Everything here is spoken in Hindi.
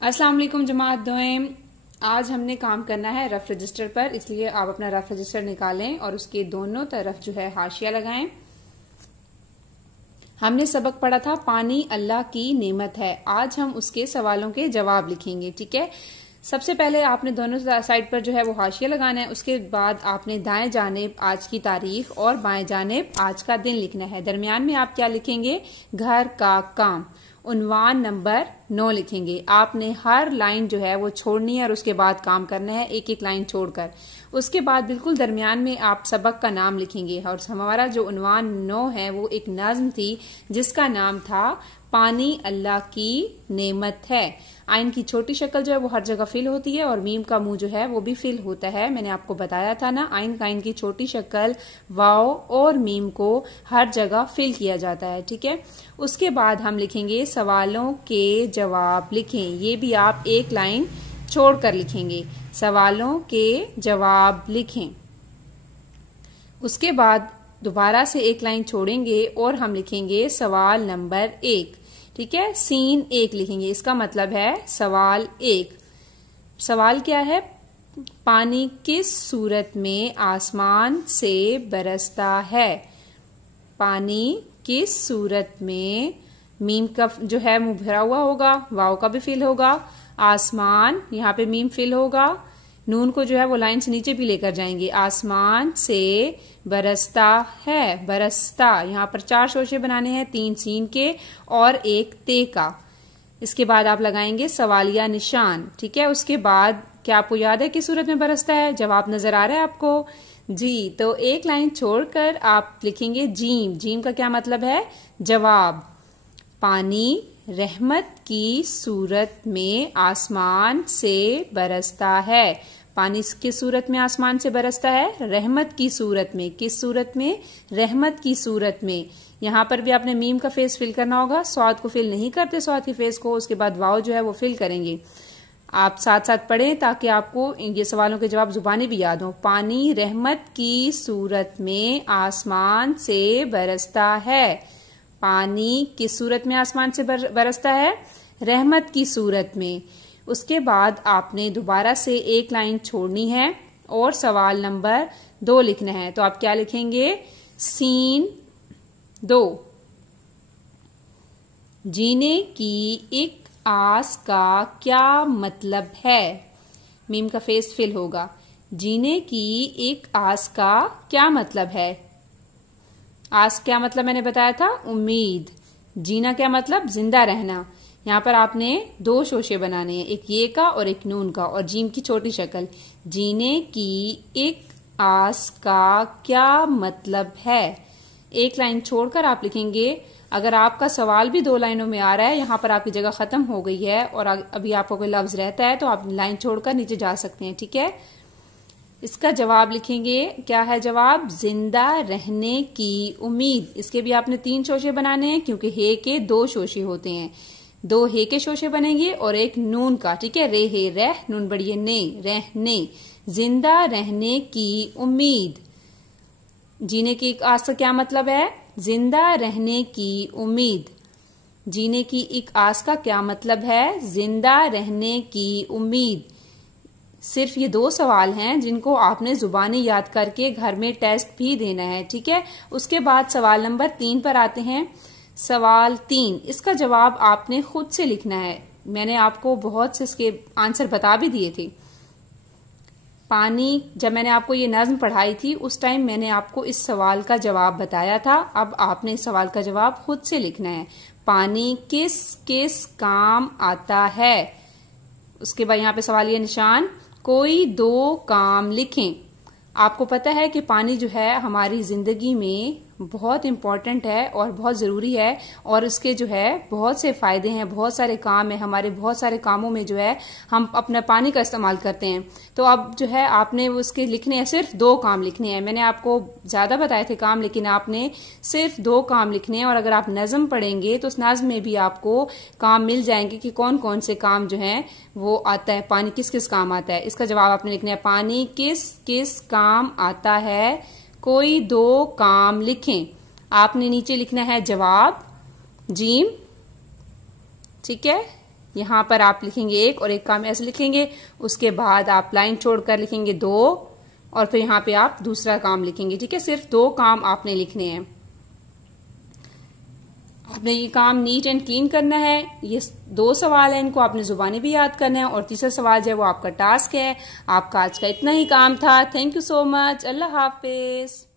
अस्सलाम वालेकुम जमात दोएम। आज हमने काम करना है रफ रजिस्टर पर, इसलिए आप अपना रफ रजिस्टर निकालें और उसके दोनों तरफ जो है हाशिया लगाएं। हमने सबक पढ़ा था पानी अल्लाह की नेमत है। आज हम उसके सवालों के जवाब लिखेंगे। ठीक है, सबसे पहले आपने दोनों साइड पर जो है वो हाशिया लगाना है। उसके बाद आपने दाएं जानिब आज की तारीख और बाएं जानिब आज का दिन लिखना है। दरमियान में आप क्या लिखेंगे? घर का काम। उन्वान नंबर 9 लिखेंगे। आपने हर लाइन जो है वो छोड़नी है और उसके बाद काम करना है, एक एक लाइन छोड़कर। उसके बाद बिल्कुल दरमियान में आप सबक का नाम लिखेंगे। और हमारा जो उन्वान 9 है वो एक नज्म थी जिसका नाम था पानी अल्लाह की नेमत है। आइन की छोटी शक्ल जो है वो हर जगह फिल होती है और मीम का मुंह जो है वो भी फिल होता है। मैंने आपको बताया था ना, आइन की छोटी शक्ल वाव और मीम को हर जगह फिल किया जाता है। ठीक है, उसके बाद हम लिखेंगे सवालों के जवाब लिखें। ये भी आप एक लाइन छोड़कर लिखेंगे। सवालों के जवाब लिखें। उसके बाद दोबारा से एक लाइन छोड़ेंगे और हम लिखेंगे सवाल नंबर 1। ठीक है, सीन 1 लिखेंगे। इसका मतलब है सवाल 1। सवाल क्या है? पानी किस सूरत में आसमान से बरसता है? पानी किस सूरत में? मीम का जो है मुंह भरा हुआ होगा, वाव का भी फिल होगा, आसमान यहाँ पे मीम फिल होगा, नून को जो है वो लाइन से नीचे भी लेकर जाएंगे। आसमान से बरसता है, बरसता। यहाँ पर 4 शोशे बनाने हैं, 3 सीन के और 1 ते का। इसके बाद आप लगाएंगे सवालिया निशान। ठीक है, उसके बाद क्या आपको याद है किस सूरत में बरसता है? जवाब नजर आ रहा है आपको? जी, तो एक लाइन छोड़कर आप लिखेंगे जीम। जीम का क्या मतलब है? जवाब। पानी रहमत की सूरत में आसमान से बरसता है। पानी किस सूरत में आसमान से बरसता है? रहमत की सूरत में। किस सूरत में? रहमत की सूरत में। यहाँ पर भी आपने मीम का फेस फिल करना होगा। स्वाद को फिल नहीं करते, स्वाद के फेस को। उसके बाद वाव जो है वो फिल करेंगे। आप साथ साथ पढ़ें ताकि आपको ये सवालों के जवाब जुबानी भी याद हो। पानी रहमत की सूरत में आसमान से बरसता है। पानी किस सूरत में आसमान से बरसता है? रहमत की सूरत में। उसके बाद आपने दोबारा से एक लाइन छोड़नी है और सवाल नंबर 2 लिखना है। तो आप क्या लिखेंगे? सीन 2। जीने की एक आस का क्या मतलब है? मीम का फेस फिल होगा। जीने की एक आस का क्या मतलब है? आस क्या मतलब मैंने बताया था? उम्मीद। जीना क्या मतलब? जिंदा रहना। यहाँ पर आपने 2 शोशे बनाने हैं, एक ये का और एक नून का, और जीम की छोटी शक्ल। जीने की एक आस का क्या मतलब है? एक लाइन छोड़कर आप लिखेंगे। अगर आपका सवाल भी 2 लाइनों में आ रहा है, यहाँ पर आपकी जगह खत्म हो गई है और अभी आपको कोई लफ्ज रहता है तो आप लाइन छोड़कर नीचे जा सकते हैं। ठीक है, इसका जवाब लिखेंगे। क्या है जवाब? जिंदा रहने की उम्मीद। इसके भी आपने 3 शोशे बनाने हैं क्योंकि हे के 2 शोशे होते हैं। 2 हे के शोशे बनेंगे और एक नून का। ठीक है, रे हे रह, नून बढ़िए ने, रहने। जिंदा रहने की उम्मीद। जीने की एक आस का क्या मतलब है? जिंदा रहने की उम्मीद। जीने की एक आस का क्या मतलब है? जिंदा रहने की उम्मीद। सिर्फ ये 2 सवाल हैं जिनको आपने जुबानी याद करके घर में टेस्ट भी देना है। ठीक है, उसके बाद सवाल नंबर 3 पर आते हैं। सवाल 3, इसका जवाब आपने खुद से लिखना है। मैंने आपको बहुत से इसके आंसर बता भी दिए थे। पानी, जब मैंने आपको ये नज्म पढ़ाई थी उस टाइम मैंने आपको इस सवाल का जवाब बताया था। अब आपने इस सवाल का जवाब खुद से लिखना है। पानी किस किस काम आता है? उसके बाद यहाँ पे सवालिया निशान। कोई 2 काम लिखें। आपको पता है कि पानी जो है हमारी जिंदगी में बहुत इम्पोर्टेंट है और बहुत जरूरी है, और इसके जो है बहुत से फायदे हैं, बहुत सारे काम है। हमारे बहुत सारे कामों में जो है हम अपना पानी का इस्तेमाल करते हैं। तो अब जो है आपने उसके लिखने हैं, सिर्फ 2 काम लिखने हैं। मैंने आपको ज्यादा बताए थे काम, लेकिन आपने सिर्फ 2 काम लिखने हैं। और अगर आप नज्म पढ़ेंगे तो उस नज्म में भी आपको काम मिल जाएंगे कि कौन कौन से काम जो है वो आता है। पानी किस किस काम आता है, इसका जवाब आपने लिखना है। पानी किस किस काम आता है? कोई 2 काम लिखें। आपने नीचे लिखना है जवाब जीम। ठीक है, यहाँ पर आप लिखेंगे 1 और एक काम ऐसे लिखेंगे, उसके बाद आप लाइन छोड़कर लिखेंगे 2 और फिर यहाँ पे आप दूसरा काम लिखेंगे। ठीक है, सिर्फ 2 काम आपने लिखने हैं। आपने ये काम नीट एंड क्लीन करना है। ये 2 सवाल है, इनको आपने जुबानी भी याद करना है और तीसरा सवाल जो है वो आपका टास्क है। आपका आज का इतना ही काम था। Thank you so much. Allah Hafiz.